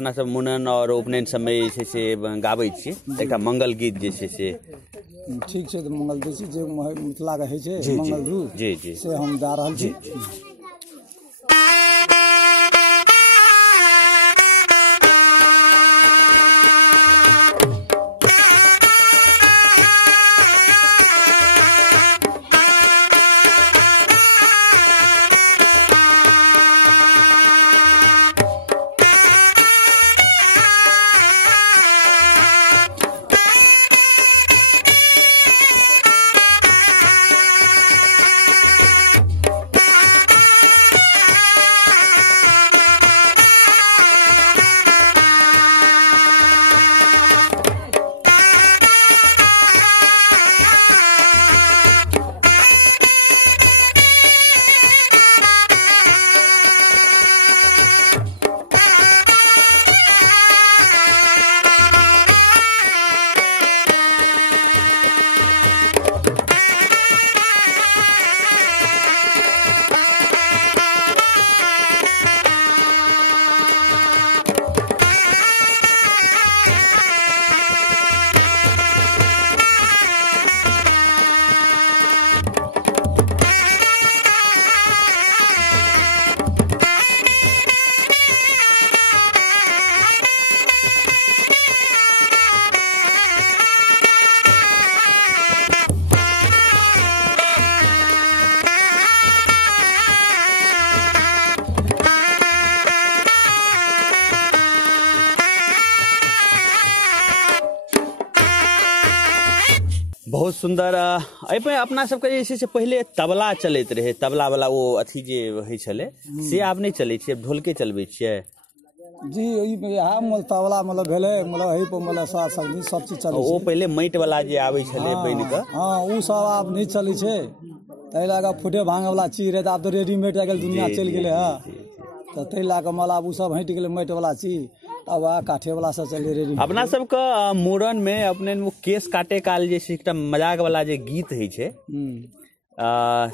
अपना सब मुनन और उपनयन समय जे छै से गाबै छियै एकटा मंगल गीत जे छै से ठीक छै तऽ मंगल दै छी जे मिथिला के होइ छै मंगल दूत जी जी से हम जा रहल छी। बहुत सुंदर। एहिमे अपना सबके जे छै से पहिले तबला चलैत रहे, तबला वाला वो अथी जे होइ छलै से आब नहीं चलै छै, ढोलके चलबै छियै जी। तबला मतलब भेलै मतलब एही पर मतलब साथ संगी सब चीज चलै छै। ओ पहिले माटि वाला जे आबै छलै बनि कऽ, हां उ सब आब नहीं चलै छै। तै लगा फुटे भांगे वाला चीज रहे, आब तो रेडीमेड आ गेल, दुनिया चलि गेलै ह। तऽ तै लगा मतलब आब उ सब हटि गेलै माटि वाला चीज, अब काठे वाला सब चले रेडी। अपना सबके मूड़न में अपने केश काटे काल जे छै एकटा मजाक वाला जे गीत होइ छै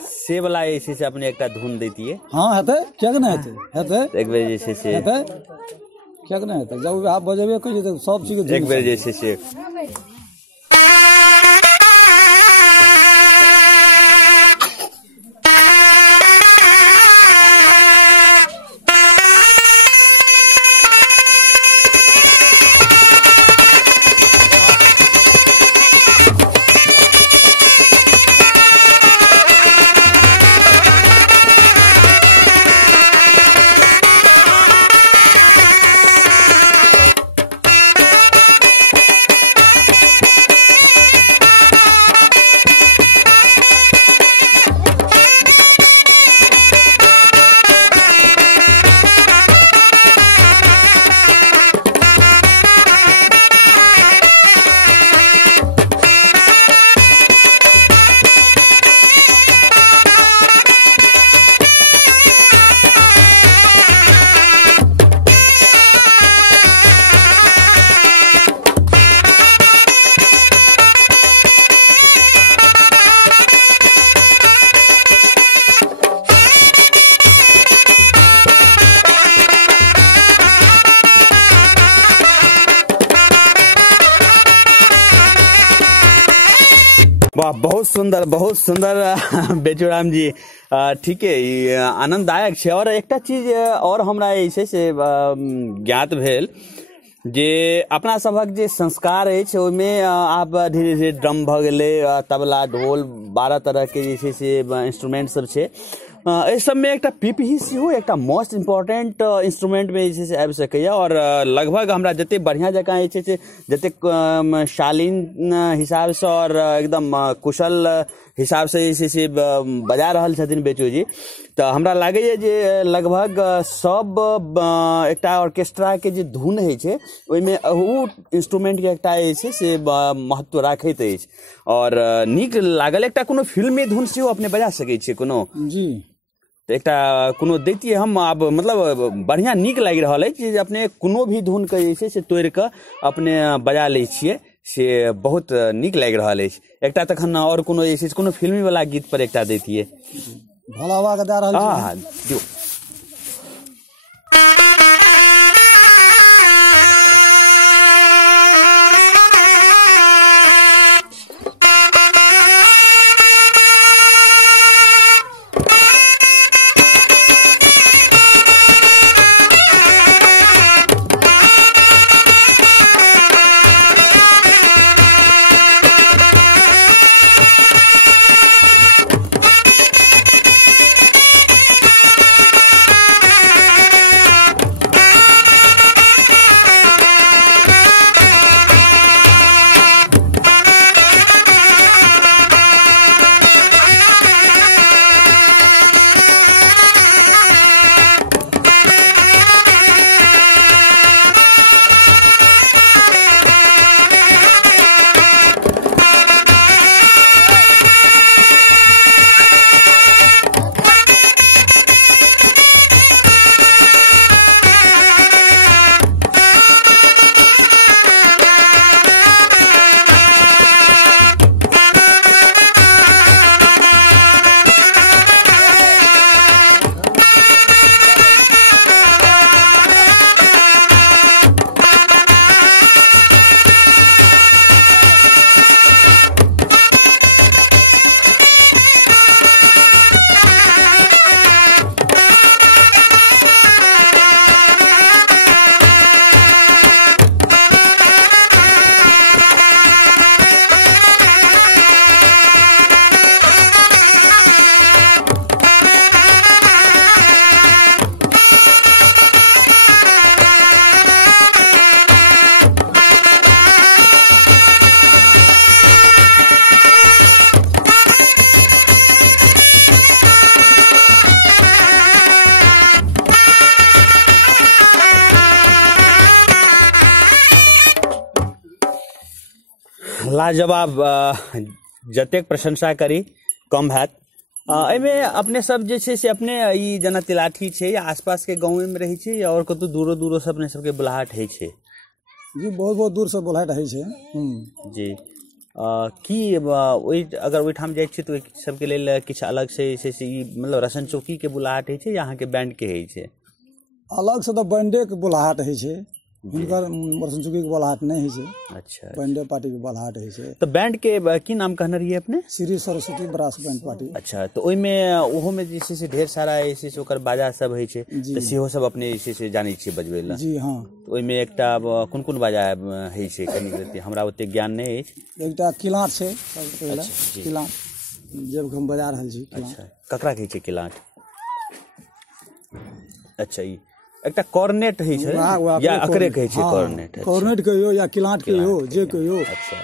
से वाला जे छै से अपने एकटा धुन दैतियै। हां हेतै, किया कि नहीं हेतै, हेतै एक बेर जे छै से हेतै, किया कि नहीं हेतै। जब आप बजेबे करिए तो सब चीज एक बेर जे छै से वाह, बहुत सुंदर, बहुत सुंदर बेचूराम जी। ठीक है, आनंददायक है। और एक चीज और हमरा जे से ज्ञात भेल जे अपना सबक जे संस्कार है ओहिमे आब धीरे धीरे ड्रम भ गेलै, तबला, ढोल, 12 तरह के जे से इंस्ट्रूमेंट सब छै। इस सब में एक पीपही सेहो एक मोस्ट इम्पोर्टेंट इंस्ट्रूमेंट में जे आबि सकैया। और लगभग हमरा जते बढ़िया जकाँ जे छै जते शालीन हिसाब से और एकदम कुशल हिसाब से जे बजा रहल छथिन बेचू जी, तो हमरा लागैया जे लगभग सब एकटा ऑर्केस्ट्रा के जे धुन है छै ओहिमे उ इंस्ट्रूमेंट के एकटा जे छै से महत्व राखैत अछि। और नीक लागल। एकटा कोनो फिल्मी धुन सेहो अपने बजा सकै छियै कोनो जी, तो एक कोनो दैतियै हम। आब मतलब बढ़िया नीक लागि रहल है जे अपने कोनो भी धुन के जे छै से तोड़ के अपने बजा लै छियै, से बहुत नीक लागि रहल है। एकटा तखन और कोनो जे छै कोनो फिल्मी वाला गीत पर एकटा दैतियै। भलावा के दे रहल छी। हां दियौ। लाजवाब, जतेक प्रशंसा करी कम हैत। एहिमे अपने सब जे छै से अपने ई जेना तिलाठी छै या आसपास के गाँव में रही छै या और कतौ दूरो दूरो से अपने सबके बुलाहट होइ छै? जी बहुत बहुत दूर से बुलाहट होइ छै। जी की अगर ओहिठाम जाइ छी तो ओहि सबके लेल किछु अलग से ई मतलब रसन चौकी के बुलाहट होइ छै या अहाँके बैंड के होइ छै? अलग से तो बैंडे के बुलाहट होइ छै, हुनकर रसन चौकी के बुलाहट नहीं होइ छै। अच्छा, बैंडे पार्टी के बुलाहट होइ छै। तो बैंड के की नाम कहने रहिए अपने? Shri Saraswati brass band party. अच्छा, तो ओहिमे ओहो में जे छै से ढेर सारा जे छै से ओकर बाजा सब होइ छै, तो सेहो सब अपने जे छै से जानै छियै बजबै ला? जी हाँ। तो ओहिमे एकटा कोन कोन बाजा होइ छै कनि रति हमरा ओते ज्ञान नहीं अछि। एकटा किलाट छै सबसे पहले। किलाट जब हम बजा रहल छी। अच्छा, ककरा कहै छै किलाट? अच्छा, ई एकटा कॉर्नेट होइ छै या एकरे कहै छै कॉर्नेट? कॉर्नेट कहियो या किलाट कहियो, जे कहियो।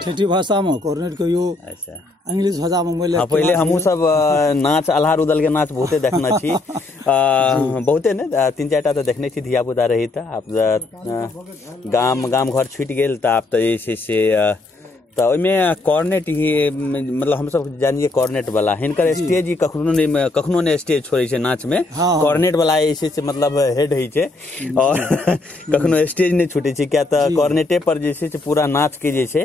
ठेठी भाषा में कॉर्नेट कहियो। अच्छा, इंग्लिश भाषा में मोले। पहले हमहू सब नाच अल्हा रुदल के नाच बहुते देखने छी। बहुते ने 3-4टा तो देखने छी धिया पुता रही त। आब गाम घर छूटि गेल त आब त जे छै से तो ओहिमे कॉर्नेट ही मतलब हम सब जानिए कॉर्नेट वाला हिनकर स्टेज ही कखनो ने स्टेज छोड़े छै नाच में। कॉर्नेट वाला ऐसे से मतलब हेड है छै और कखनो स्टेज नहीं छूटे छै, क्या तो कॉर्नेटे पर जे छै से पूरा नाच के जे छै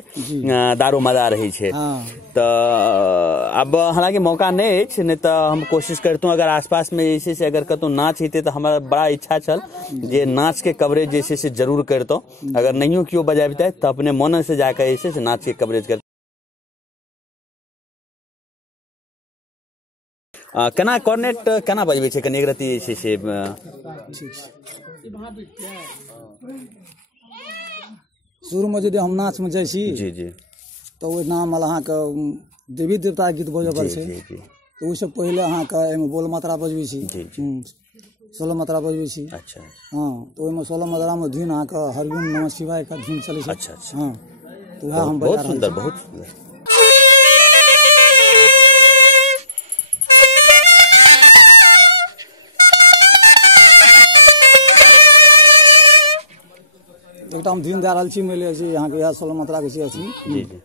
दारो मदार रहे छै। तो अब हालांकि मौका नहीं है, नहीं तो हम कोशिश करतों अगर आसपास में जैसे से अगर कतौ नाच हेते तो हमारा बड़ा इच्छा छल जे नाच के कवरेज जैसे से जरूर करतों। अगर नहीं क्यों बजाबते तो अपने मन से जाकर ऐसे से नाच के कवरेज कर। केना कॉर्नेट केना बजबै छै कनी एक रति जे छै से? शुरू में यदि हम नाच में जाइ छी जी जी तो ओहि नाम अहाँ के देवी देवता गीत बजै पड़ै छै। तो ओहिसे पहले अहाँ के एमे बोल मात्रा बजबै छी। 16 मात्रा बजबै छी। अच्छा, हाँ, तो ओहिमे 16 मात्रा में धुन अहाँ के हरिओम नमः शिवाय का धुन चलै छै। अच्छा अच्छा, हाँ, तो वह हम बहुत सुंदर, बहुत सुंदर। एकटा हम धुन दे रहल छी, मैले यहाँ के 16 मात्रा के छी। जी जी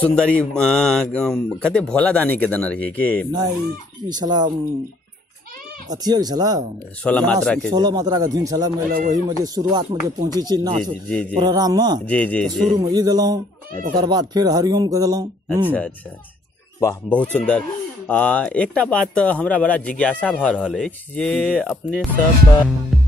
सुंदरी कते भोला दानी के देने रहिए कि नहीं? ई साला अथिये के साला 16 मात्रा के 16 मात्रा का धुन साला मैले वही में जे शुरुआत में जे पहुंची छी नाच प्रोग्राम में। जी जी, शुरू में ई देलौं, ओकर बाद फिर हरिओम के देलौं। अच्छा अच्छा, वाह बहुत सुंदर। एकटा बात हमरा बड़ा जिज्ञासा भ रहल अछि जे अपने सब